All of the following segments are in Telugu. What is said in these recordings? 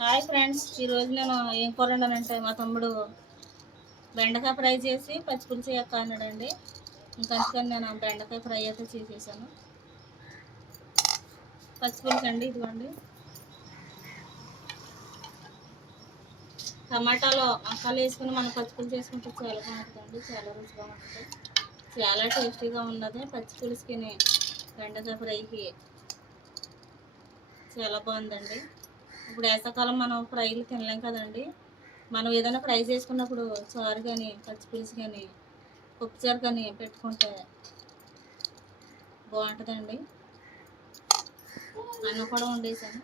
హాయ్ ఫ్రెండ్స్, ఈరోజు నేను ఏం కూర వండానంటే మా తమ్ముడు బెండకాయ ఫ్రై చేసి పచ్చిపులుసు చెక్క అన్నాడండి. అందుకని నేను బెండకాయ ఫ్రై అయితే చేసేసాను. పచ్చిపులుసు అండి, ఇదిగోండి. టమాటాలో మసాలా వేసుకుని మనం పచ్చిపులుసు చేసుకుంటే చాలా బాగుంటుందండి. చాలా రుచిగా ఉంటుంది, చాలా టేస్టీగా ఉన్నది. పచ్చిపులుసుకి బెండకాయ ఫ్రైకి చాలా బాగుందండి. ఇప్పుడు వేసవకాలం మనం ఫ్రైలు తినలేం కదండి. మనం ఏదైనా ఫ్రై చేసుకున్నప్పుడు చారు కానీ పచ్చిపులుసు కానీ పప్పుచారు కానీ పెట్టుకుంటే బాగుంటుందండి. అన్నం కూడా వండేసాను.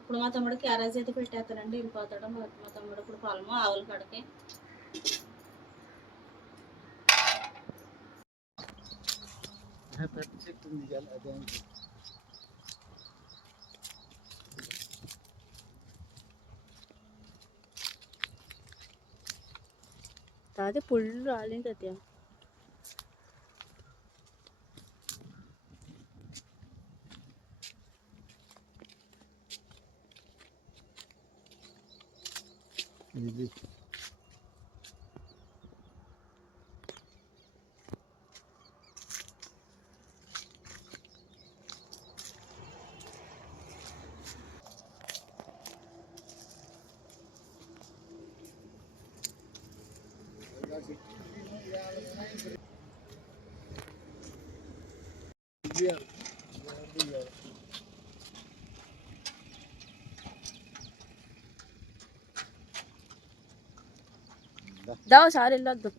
ఇప్పుడు మా తమ్ముడు క్యారేజ్ అయితే పెట్టేస్తానండి, వెళ్ళిపోతాడు. మా తమ్ముడు ఇప్పుడు పొలము ఆవుల కాడికి. తాతే పుళ్ళు రాలేదు తాతయ్య. ఇది దా ఒకసారి వెళ్ళొద్దు.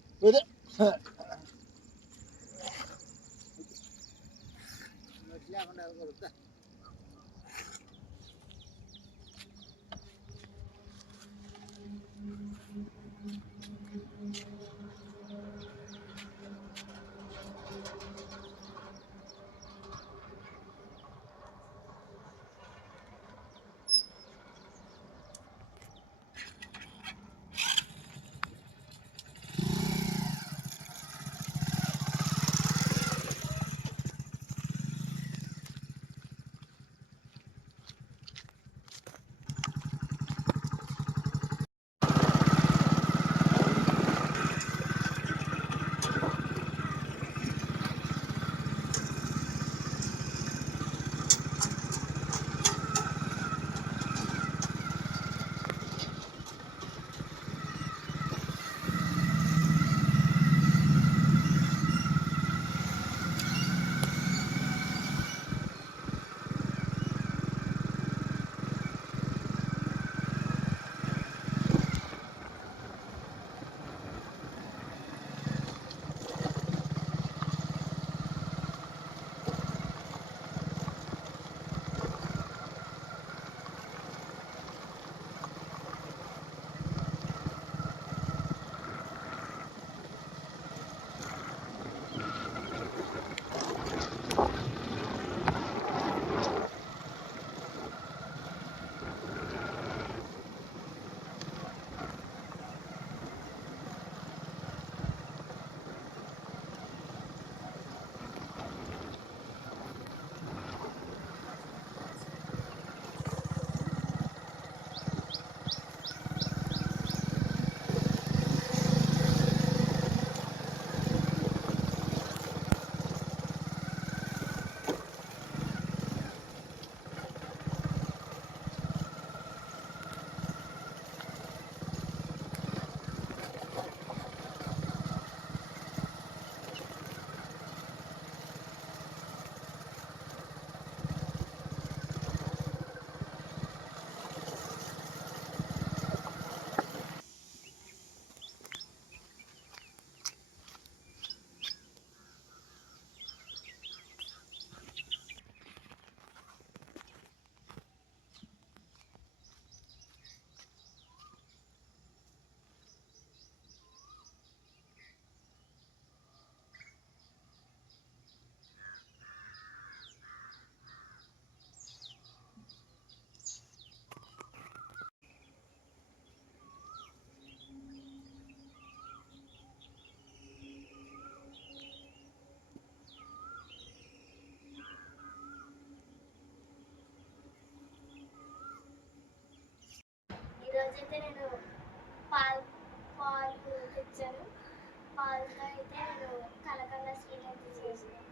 పాలతో అయితే నేను కలకంద స్వీట్ అయితే చేస్తాను.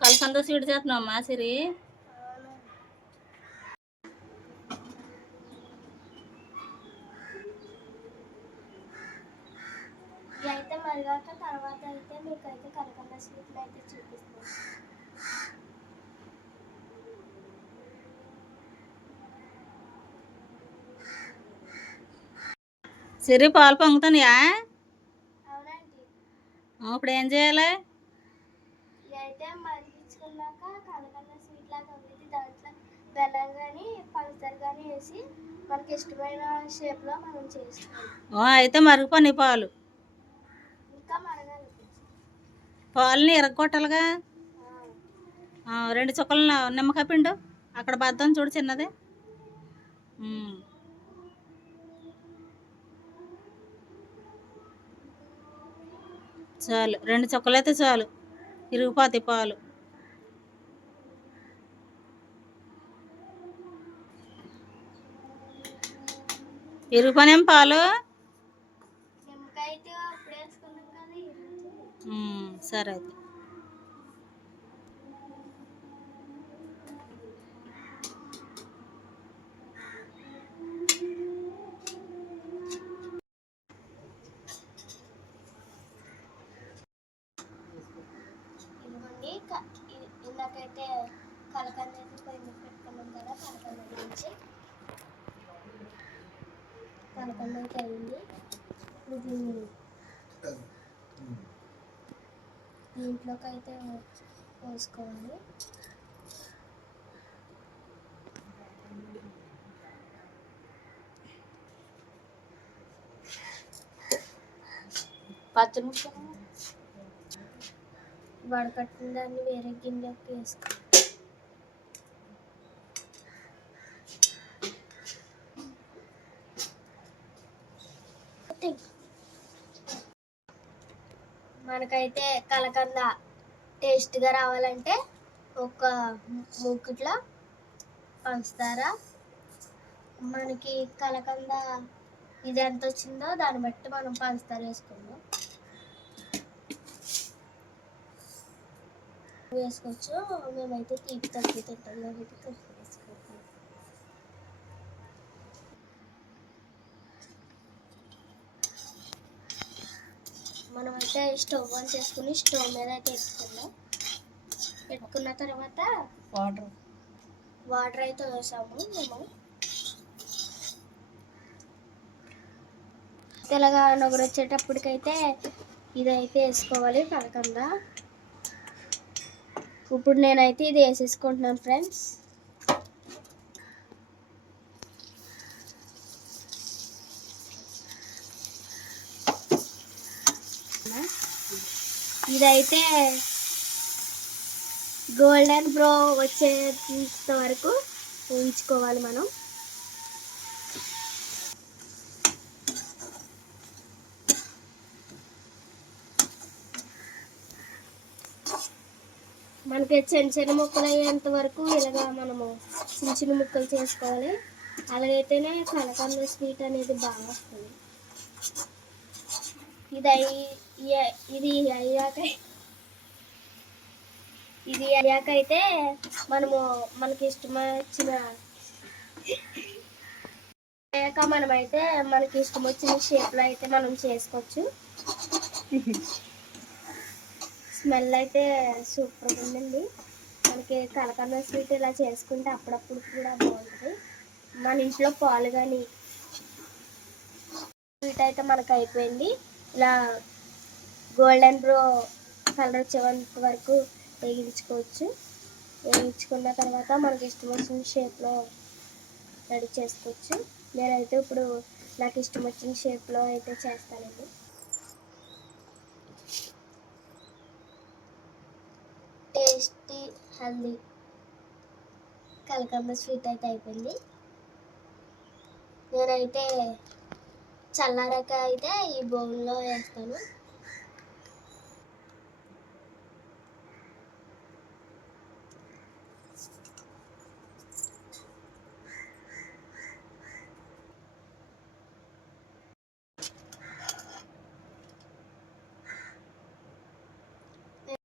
కలకంద స్వీట్ చేస్తున్నావమ్మా సిరి? ఇవి అయితే మరిగాక తర్వాత అయితే మీకైతే కలకంద స్వీట్లు అయితే చూపిస్తాను. సిరి పాలు పొంగుతాయా? అవునండి. ఇప్పుడు ఏం చేయాలి? ఇవి అయితే మరిగించుకున్నాక కలకంద స్వీట్ లాగా ఉంది. దాంట్లో బెల్లం కానీ పంచదార కానీ వేసి మనకి ఇష్టమైన షేప్లో మనం చేసుకోవాలి. అయితే మరుగుపోని పాలు. ఇంకా మరగాలి. పాలని ఇరగొట్టాలిగా. 2 చుక్కలు నిమ్మకాయ పిండు అక్కడ బద్దం చూడు చిన్నది. చాలు, 2 చుక్కలు అయితే చాలు, ఇరిగిపోతాయి పాలు. ఇరిగిపోనేం పాలు? నిమ్మకాయ అయితే అప్పుడు వేసుకున్నాం కదా. సరే అయితే. ఇదిగోండి ఇందాకైతే కలకంద అయితే పొయ్యి మీద పెట్టుకున్నాం కదా. కలకంద గురించి కలకంద అయితే అయింది. ఇప్పుడు దీంట్లోకి అయితే పోసుకోవాలి. పచ్చిమిర్చి వడకట్టిన దాన్ని వేరే గిన్నెలోకి వేసుకోవాలి. మనకైతే కలకంద టేస్ట్గా రావాలంటే ఒక మూకుట్లో పంచదార, మనకి కలకంద ఇది ఎంత వచ్చిందో దాన్ని బట్టి మనం పంచదార వేసుకుందాం. వేసుకోవచ్చు. మేమైతే తీపి తక్కువ తింటాం కాబట్టి తక్కువ వేసుకుంటాం. మనమైతే స్టవ్ ఆన్ చేసుకుని స్టవ్ మీద అయితే పెట్టుకున్న తర్వాత వాటర్ అయితే వేసాము. మేము ఇలాగా నొగరు వచ్చేటప్పటికైతే ఇదైతే వేసుకోవాలి కలకంద. ఇప్పుడు నేనైతే ఇది వేసేసుకుంటున్నాను ఫ్రెండ్స్. ఇదైతే గోల్డెన్ బ్రో వచ్చేంత వరకు ఉంచుకోవాలి మనం. మనకి చిన్న చిన్న ముక్కలు అయ్యేంత వరకు ఇలాగా మనము చిన్న చిన్న ముక్కలు చేసుకోవాలి. అలాగైతేనే కలకంద స్వీట్ అనేది బాగా వస్తుంది. ఇది అయ్యాక అయితే మనము మనకి ఇష్టం వచ్చిన షేప్లో అయితే మనం చేసుకోవచ్చు. స్మెల్ అయితే సూపర్గా ఉందండి. మనకి కలకంద స్వీట్ ఇలా చేసుకుంటే అప్పుడప్పుడు కూడా బాగుంటుంది. మన ఇంట్లో పాలు కానీ స్వీట్ అయితే మనకు అయిపోయింది. ఇలా గోల్డెన్ బ్రో కలర్ వచ్చేంత వరకు వేయించుకోవచ్చు. వేయించుకున్న తర్వాత మనకి ఇష్టం వచ్చిన షేప్లో రెడీ చేసుకోవచ్చు. నేనైతే ఇప్పుడు నాకు ఇష్టం వచ్చిన షేప్లో అయితే చేస్తానండి. టేస్ట్ హల్దీ కలకంద స్వీట్ అయితే అయిపోయింది. నేనైతే చల్లారాక అయితే ఈ బౌల్లో వేస్తాను.